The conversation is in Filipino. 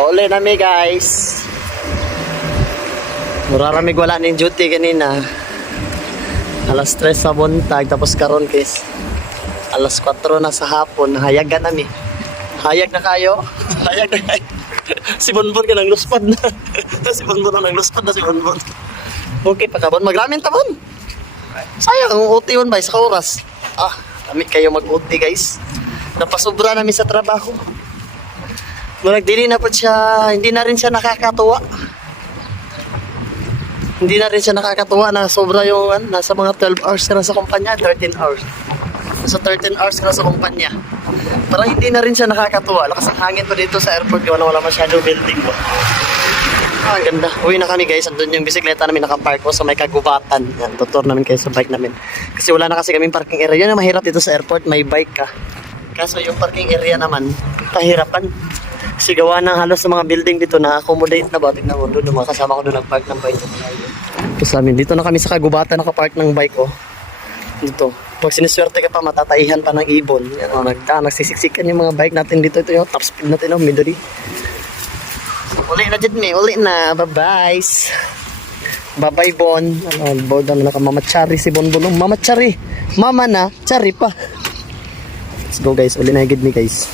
Uli na mi guys. Muraramig wala ning duty kanina. Alas 3 sa buntag tapos karon guys. Alas 4 na sa hapon. Hayagan nami. Hayag na kayo. Hayag na kayo. Si Bonbon ka nang luspad na. Si Bonbon nang luspad na si Bonbon. Okay pa kabon. Magramin tabon. Sayang ang OT yun ba sa oras. Kami kayo mag-OT guys. Napasobra namin sa trabaho. Nagdili na po siya, hindi na rin siya nakakatuwa. Hindi na rin siya nakakatuwa na sobra yung nasa mga 12 hours ka na sa kumpanya, 13 hours. Nasa 13 hours ka na sa kumpanya. Parang hindi na rin siya nakakatuwa. Lakas ang hangin po dito sa airport, wala masyado building po. Ang ganda. Uwi na kami guys. Andun yung bisikleta namin nakapark ko sa may kagubatan. Yan, tutor namin kayo sa bike namin. Kasi wala na kasi kaming parking area. Yun ang mahirap dito sa airport, may bike ka. Kaso yung parking area naman, kahirapan. Kasi gawa ng halos sa mga building dito na-accommodate na ba? Tignan mo doon, mga kasama ko doon nag-park ng bike. Ito sa amin, dito na kami sa kagubatan nakapark ng bike ko. Dito. Pag siniswerte ka pa, matataihan pa ng ibon. Yan, nagsisiksikan yung mga bike natin dito. Ito yung top speed natin, Midori. Uli na dyan, uli na. Bye-bye. Bye-bye, Bon. Bon na nakamamachari si Bon Bon. Mamachari. Mama na, chari pa. Let's go guys, uli na higid ni guys.